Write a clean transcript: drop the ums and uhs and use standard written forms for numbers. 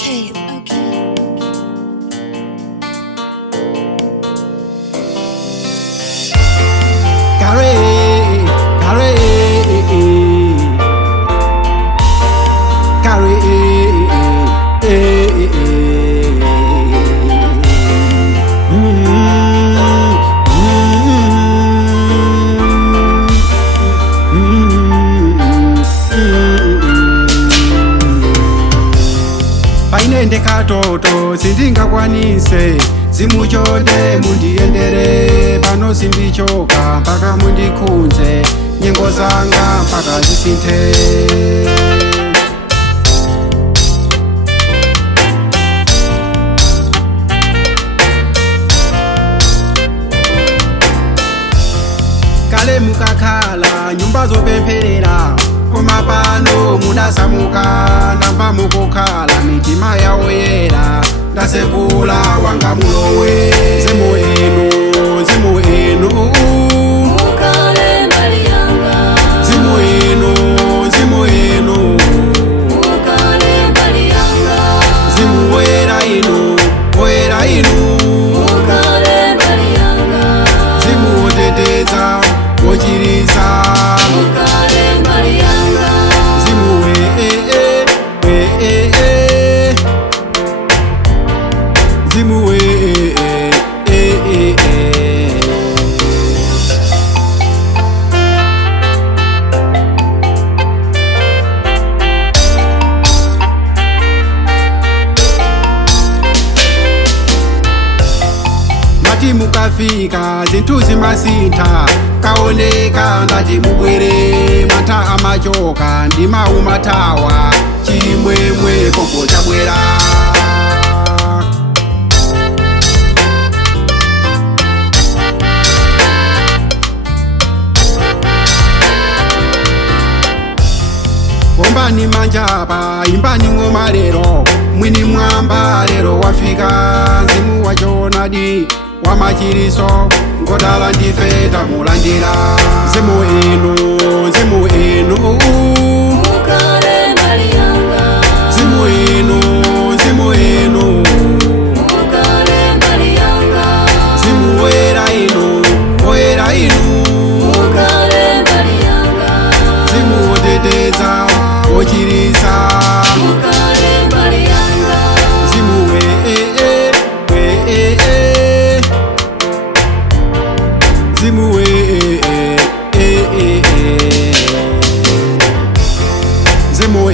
Okay, okay. Carry, carry, carry, painende katoto sindingakwanise zimuchonde mundiendere pano sindichoka mpaka mundikhunze nyengo zanga mpaka zisinthe. Kale mukakhala nyumba zopempherera koma pano mudasamuka ndamva mukukhala mitima yawoyera ndasekula wanga mulowe nzimu inu nzimu inu Mukale mbali yanga. nzimu inu nzimu inu Mukale mbali yanga. nzimu wera inu wera inu Mukale mbali yanga. nzimu woteteza wochiriza Mukale mbali yanga. nzimu nzimu mati mukafika zinthu zimasintha kaoneka ndati mubwere mantha amachoka ndi mawu mathawa chimwemwe koko chabwera. Ombani manjapa imbani ng'oma lero mwini mwamba lero wafika nzimu wachonadi wamachiriso ngodala ndife tamulandira nzimu inu nzimu inu Mukale mbali yanga. nzimu inu nzimu inu Mukale mbali yanga. nzimu wera inu wera inu Mukale mbali yanga. nzimu woteteza wochiriza Mukale mbali yanga. nzimu nzimu nzimu